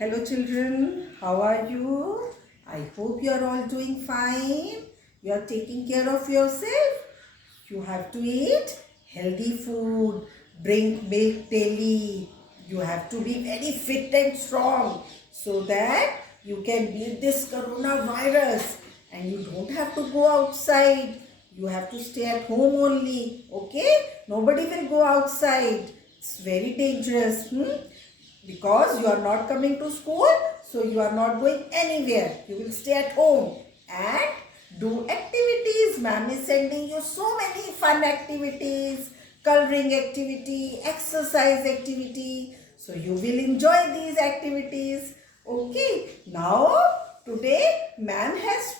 Hello children, how are you? I hope you are all doing fine. You are taking care of yourself. You have to eat healthy food, drink milk daily. You have to be very fit and strong so that you can beat this coronavirus and you don't have to go outside. You have to stay at home only. Okay? Nobody will go outside. It's very dangerous. Because you are not coming to school, so you are not going anywhere. You will stay at home and do activities. Ma'am is sending you so many fun activities, coloring activity, exercise activity. So you will enjoy these activities. Okay. Now today ma'am has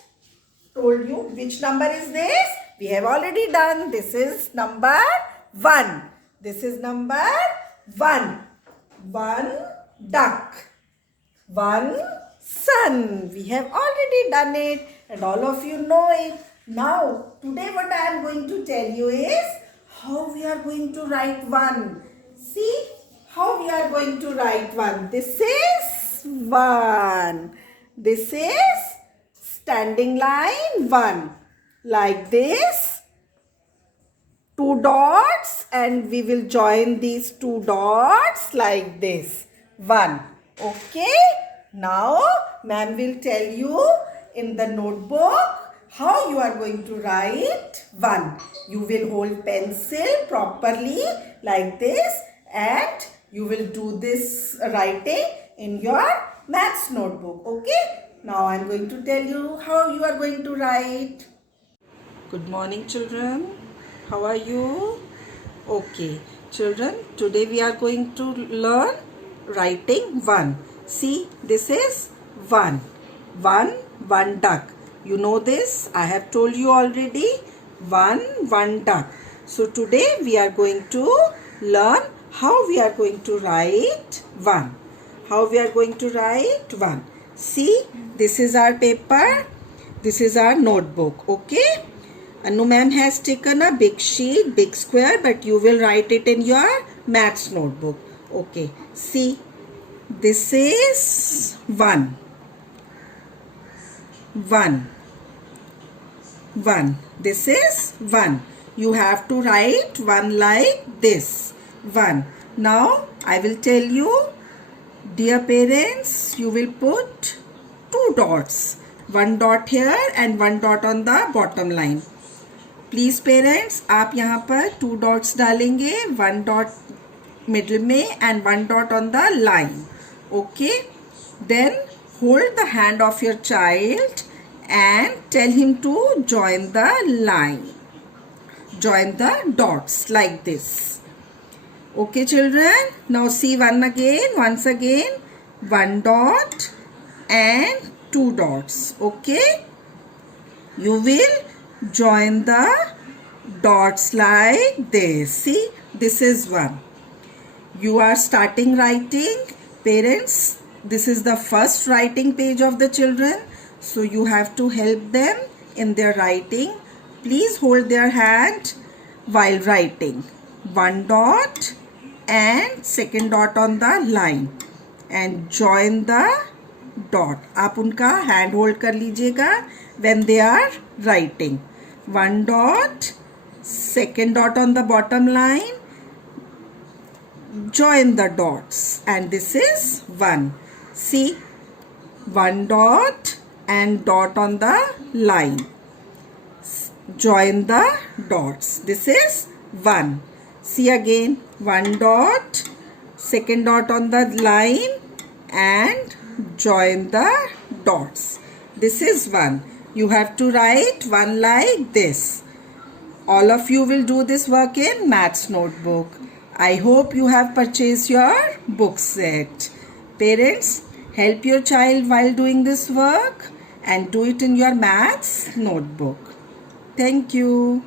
told you which number is this. We have already done. This is number 1. This is number 1. One duck, one sun. We have already done it and all of you know it. Now, today what I am going to tell you is how we are going to write 1. See how we are going to write 1. This is 1. This is standing line 1. Like this. 2 dots and we will join these 2 dots like this. 1. Okay. Now, ma'am will tell you in the notebook how you are going to write 1. You will hold pencil properly like this and you will do this writing in your maths notebook. Okay. Now, I am going to tell you how you are going to write. Good morning, children. How are you? Okay, children, today we are going to learn writing 1. See, this is 1. 1 duck. You know this, I have told you already. 1 duck. So today we are going to learn how we are going to write 1. How we are going to write 1. See, this is our paper. This is our notebook. Okay. Anu ma'am has taken a big sheet, big square, but you will write it in your maths notebook. Okay. See, this is 1. 1. 1. This is 1. You have to write 1 like this. 1. Now, I will tell you, dear parents, you will put 2 dots. 1 dot here and 1 dot on the bottom line. Please parents आप यहाँ पर 2 dots डालेंगे, 1 dot middle में and 1 dot on the line. Okay, then hold the hand of your child and tell him to join the line, join the dots like this. Okay children, now see 1 again, once again 1 dot and 2 dots. Okay, you will join the dots like this. See, this is 1. You are starting writing. Parents, this is the first writing page of the children, so you have to help them in their writing. Please hold their hand while writing. 1 dot and 2nd dot on the line and join the dot. आप उनका hand hold कर लीजिएगा when they are writing. 1 dot, 2nd dot on the bottom line, join the dots and this is 1. See, 1 dot and dot on the line, join the dots. This is 1. See again, 1 dot, 2nd dot on the line and join the dots. This is 1. You have to write 1 like this. All of you will do this work in maths notebook. I hope you have purchased your book set. Parents, help your child while doing this work and do it in your maths notebook. Thank you.